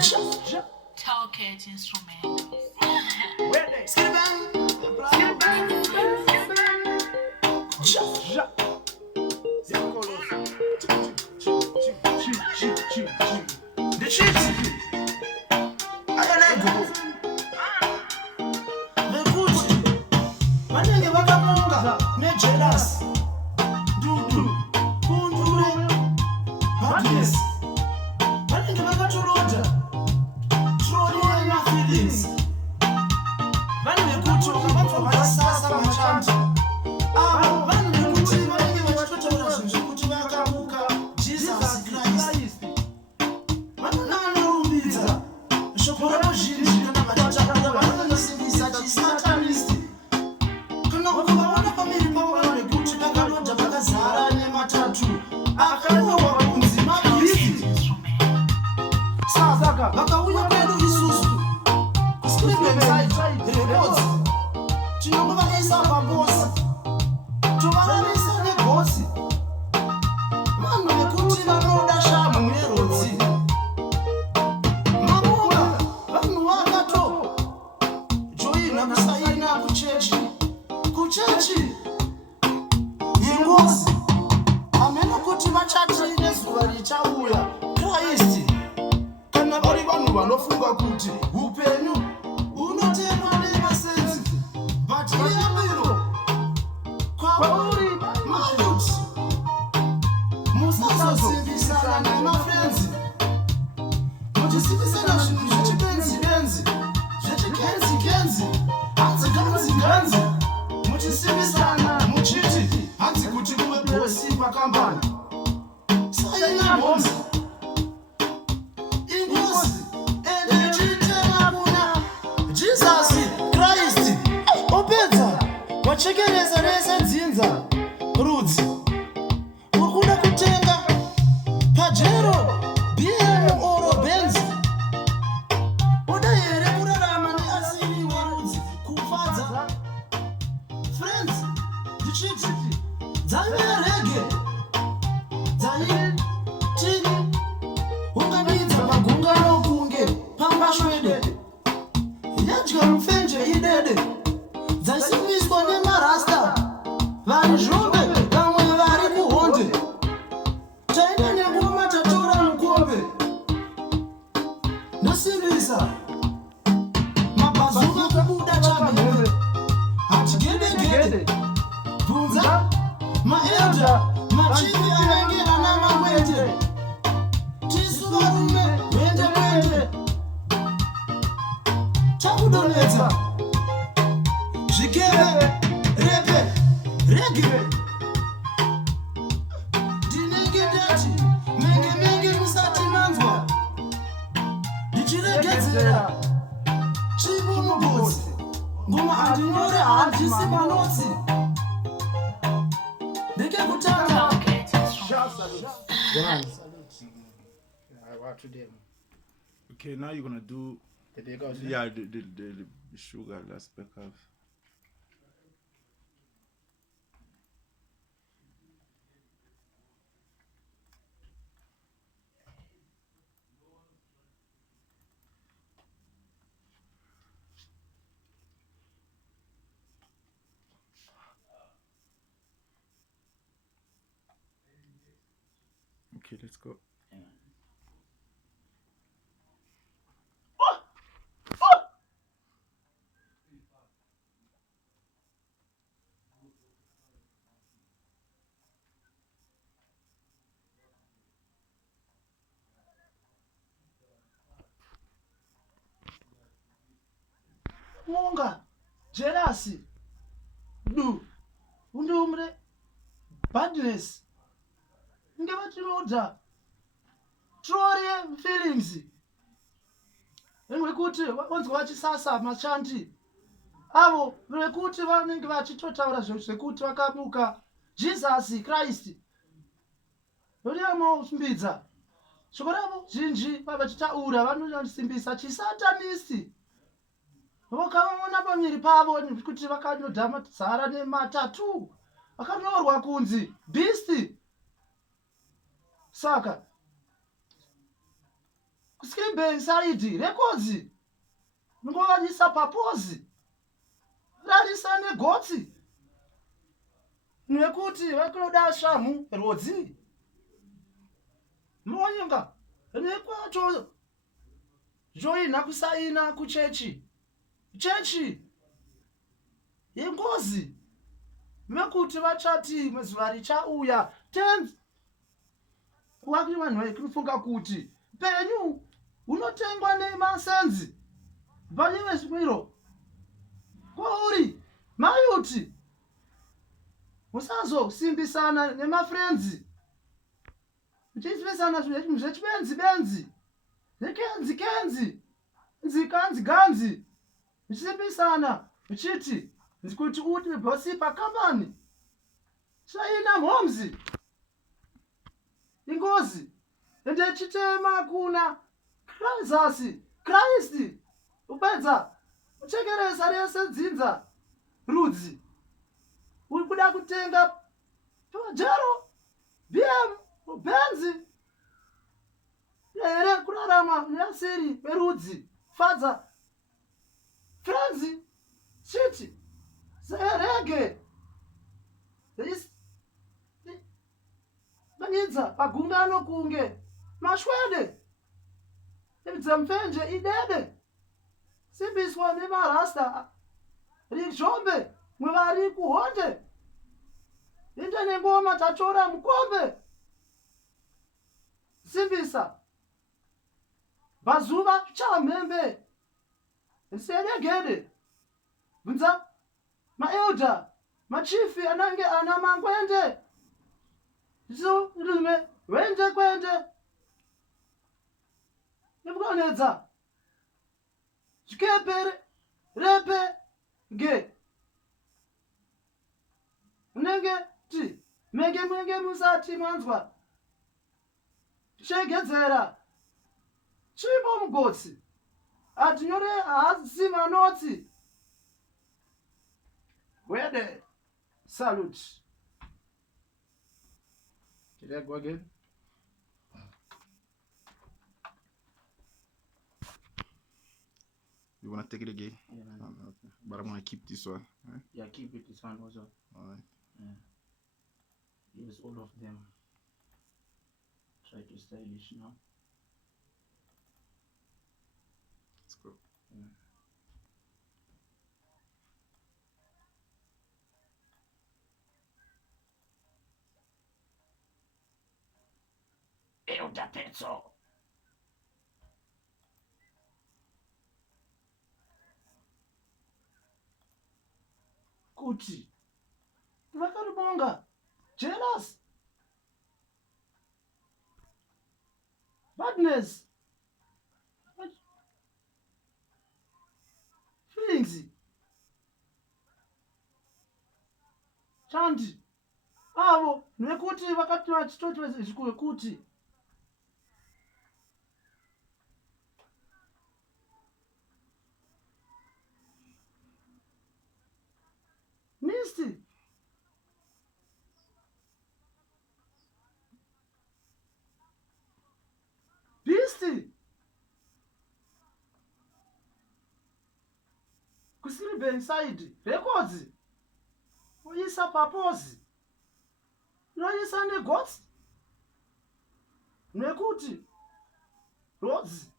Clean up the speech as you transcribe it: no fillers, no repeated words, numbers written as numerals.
Talkate instrument. Okay, now you're gonna do the sugar last back off. Okay, let's go. Munga, jealousy, do, undumre, badness, ngevachinoda, troye feelings. Ngekuti wanzi vachisasa mashandi avo vekuti vanenge vachitotaura zvekuti vakamuka Jesus Christ. Voriamo umbidza shoko ravo zhinji vachitaura vanosimbisa chisatanisti. Vakavaona pamiri pavo kuti vakanodhama zara nematatu vakanyorwa kunzi beast. Saka kuscribe inside records ngovanyisa papozi rarisa negotsi nekuti vakunoda shamhu rwodzi monyinga nekwacho joina kusaina kuchechi yengozi mekuti vachati mazuva richauya tenzi waki vanhu vaikufunga kuti penyu unotengwa nemasenzi panyewe zvimwiro kwauri mayuti musazosimbisana nemafrenzi muchisimbisana zvechibenzi nekenzi nziganzi muchisimbisana muchiti kuti uti bosi pakambani shaina mhomzi ingozi ende chitema kuna Kristi upedza uchekeresa rese dzinza rudzi uri kuda kutenga pajero BM Benzi here kurarama neasiri berudzi fadza frenzi chiti serege manidza pagungano kunge mashwede dzamfenje idede simbiswa nemarasta rizhombe mwevari kuhonde inde nengoma tatora mukombe simbisa bazuva chamhembe seregede bvunza maelda machifi anange ana mangwende rume wende kwende nebukanedza zvikepe repe ge unenge ti menge musati manzwa shegedzera chimbo mugotsi atinyore hazi manotsi wede salute. Did that go again? You want to take it again? Yeah, Okay. But I'm going to keep this one. Right? yeah, keep it this one also. All right. Yeah. Use all of them. Try to stylish now. Let's go. Elda pezzo. Kuti vakaribonga jealous badness feelings chandi avo nekuti vakati vachitoti zvikuti nisti bisti kusiribe inside records uisa papozi unoisa negotsi nekuti rodzi